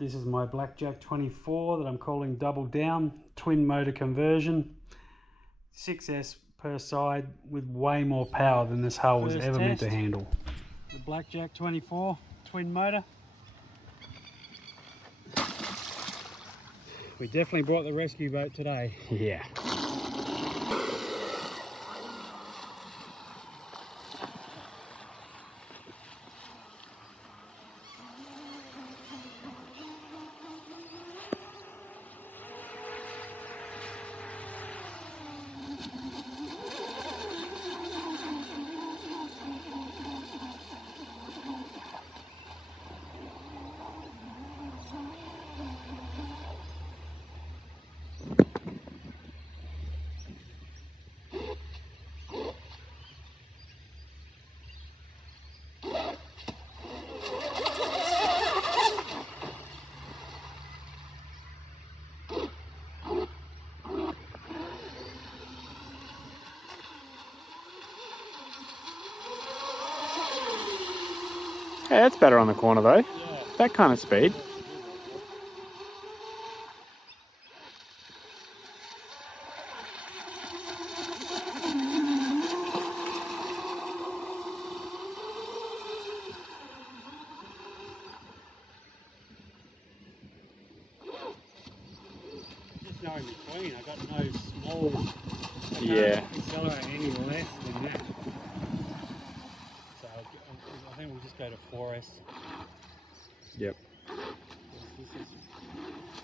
This is my Blackjack 24 that I'm calling double down, twin motor conversion, 6S per side with way more power than this hull was ever meant to handle. The Blackjack 24 twin motor. We definitely brought the rescue boat today. Yeah. Yeah, that's better on the corner though. Yeah. That kind of speed. Just no in between. I got no small. Yeah. Accelerate any less than that. So I think we'll just go to 4S. Yep.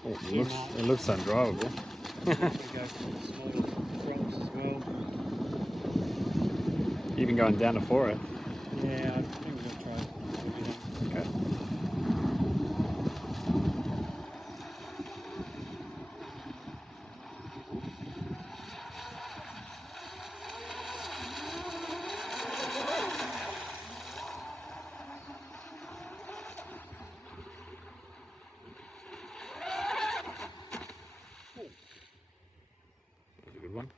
Oh, it looks undrivable. We go for smaller throttles as well. Even going down to 4S. Yeah, I think we'll try it. Okay. That's a good one.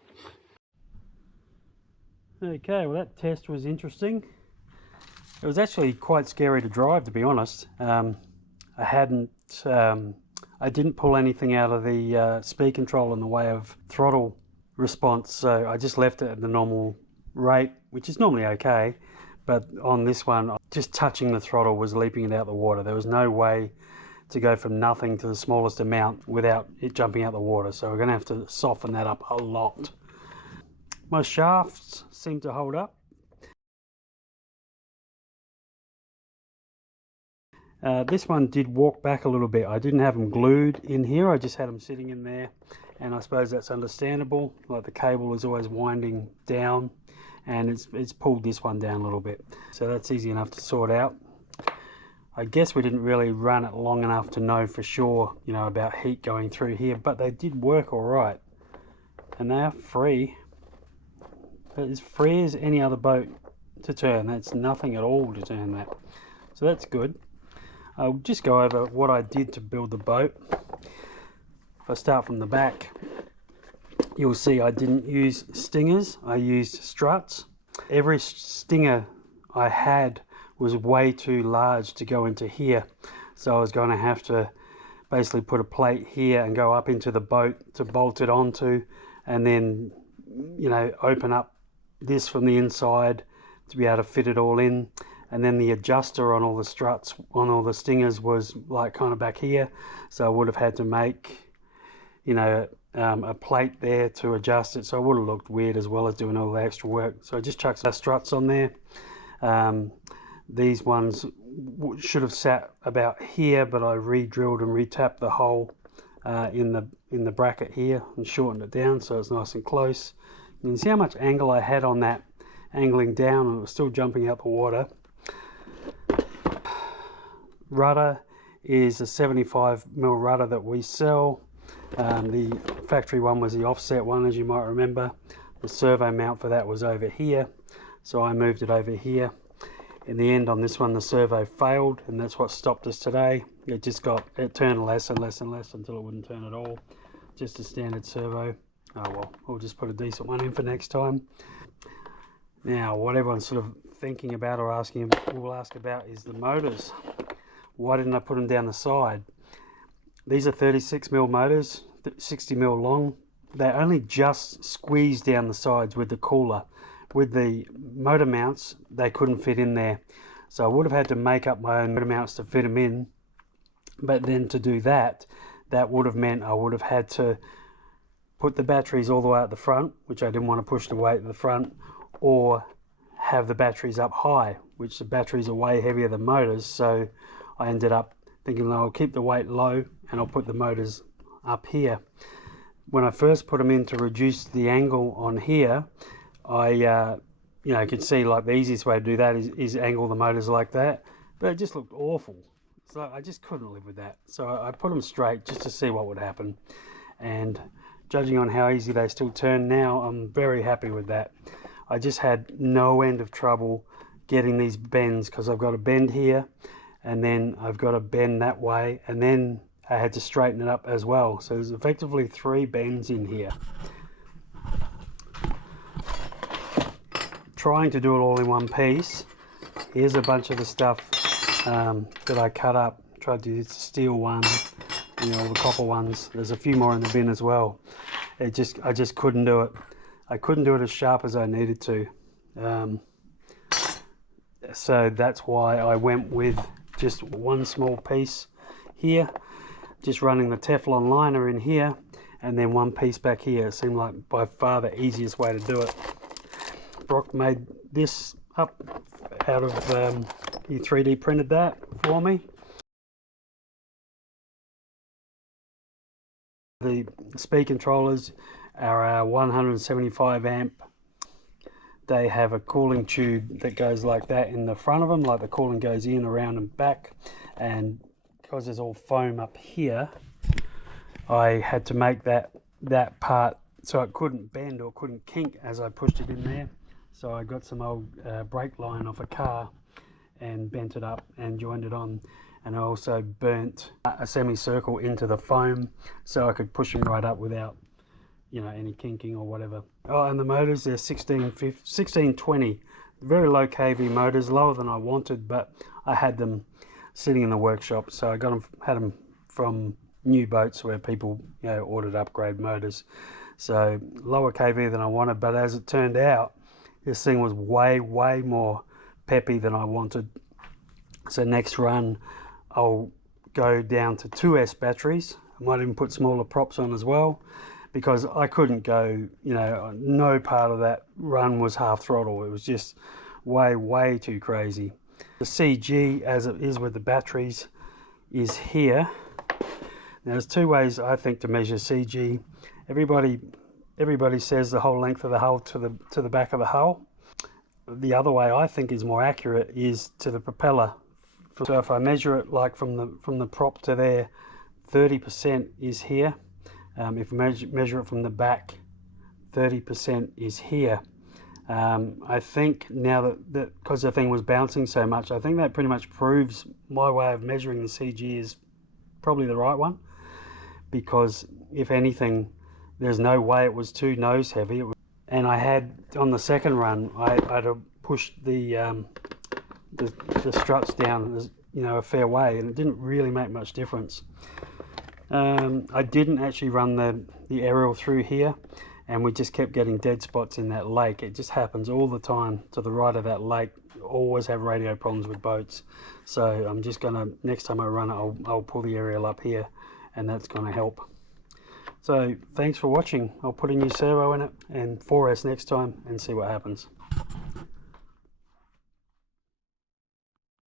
Okay, well that test was interesting. It was actually quite scary to drive, to be honest. I didn't pull anything out of the speed control in the way of throttle response, so I just left it at the normal rate, which is normally okay. But on this one, just touching the throttle was leaping it out the water. There was no way to go from nothing to the smallest amount without it jumping out the water, so we're going to have to soften that up a lot. My shafts seem to hold up. This one did walk back a little bit. I didn't have them glued in here, I just had them sitting in there, and I suppose that's understandable. Like the cable is always winding down, and it's pulled this one down a little bit. So that's easy enough to sort out. I guess we didn't really run it long enough to know for sure, you know, about heat going through here, but they did work all right. And they are free. But as free as any other boat to turn. That's nothing at all to turn that. So that's good. I'll just go over what I did to build the boat. If I start from the back, you'll see I didn't use stingers, I used struts. Every stinger I had was way too large to go into here, so I was going to have to basically put a plate here and go up into the boat to bolt it onto, and then, you know, open up this from the inside to be able to fit it all in. And then the adjuster on all the struts on all the stingers was like kind of back here, so I would have had to make, you know, a plate there to adjust it, so it would have looked weird as well as doing all the extra work. So I just chucked the struts on there. These ones should have sat about here, but I re-drilled and re-tapped the hole in the bracket here and shortened it down so it's nice and close. You can see how much angle I had on that, angling down, and it was still jumping out the water. Rudder is a 75mm rudder that we sell. The factory one was the offset one, as you might remember. The servo mount for that was over here, so I moved it over here. In the end, on this one, the servo failed, and that's what stopped us today. It turned less and less and less until it wouldn't turn at all. Just a standard servo. Oh well, we'll just put a decent one in for next time. Now, what everyone's sort of thinking about or will ask about is the motors. Why didn't I put them down the side? These are 36mm motors, 60mm long. They only just squeeze down the sides with the cooler. With the motor mounts, they couldn't fit in there. So I would have had to make up my own motor mounts to fit them in. But then to do that, that would have meant I would have had to put the batteries all the way at the front, which I didn't want to push the weight at the front, or have the batteries up high, which the batteries are way heavier than motors. So I ended up thinking, I'll keep the weight low and I'll put the motors up here. When I first put them in to reduce the angle on here, I could see like the easiest way to do that is angle the motors like that, but it just looked awful. So I just couldn't live with that. So I put them straight just to see what would happen. And judging on how easy they still turn now, I'm very happy with that. I just had no end of trouble getting these bends, because I've got a bend here and then I've got a bend that way, and then I had to straighten it up as well. So there's effectively 3 bends in here. Trying to do it all in one piece. Here's a bunch of the stuff that I cut up. Tried to use the steel one, all the copper ones. There's a few more in the bin as well. I just couldn't do it. I couldn't do it as sharp as I needed to. So that's why I went with just one small piece here, just running the Teflon liner in here, and then one piece back here. It seemed like by far the easiest way to do it. Brock made this up out of, he 3D printed that for me. The speed controllers are our 175 amp. They have a cooling tube that goes like that in the front of them, like the cooling goes in, around and back. And because there's all foam up here, I had to make that part so it couldn't bend or couldn't kink as I pushed it in there. So I got some old brake line off a car and bent it up and joined it on. And I also burnt a semicircle into the foam so I could push them right up without any kinking or whatever. Oh, and the motors, they're 1620, very low kV motors, lower than I wanted, but I had them sitting in the workshop, so I had them from new boats where people ordered upgrade motors. So lower kV than I wanted, but as it turned out, this thing was way more peppy than I wanted. So next run I'll go down to 2S batteries. I might even put smaller props on as well, because I couldn't go, no part of that run was half throttle. It was just way too crazy. The CG, as it is with the batteries, is here. Now there's 2 ways I think to measure CG. Everybody says the whole length of the hull to the back of the hull. The other way I think is more accurate is to the propeller. So if I measure it like from the prop to there, 30% is here. If I measure it from the back, 30% is here. I think now that because the thing was bouncing so much, I think that pretty much proves my way of measuring the CG is probably the right one, because if anything, there's no way it was too nose heavy. And I had, on the second run, I had to push the struts down a fair way, and it didn't really make much difference. I didn't actually run the aerial through here, and we just kept getting dead spots in that lake. It just happens all the time to the right of that lake. Always have radio problems with boats. So I'm just gonna, next time I run it, I'll pull the aerial up here, and that's gonna help. So thanks for watching. I'll put a new servo in it and 4S next time and see what happens.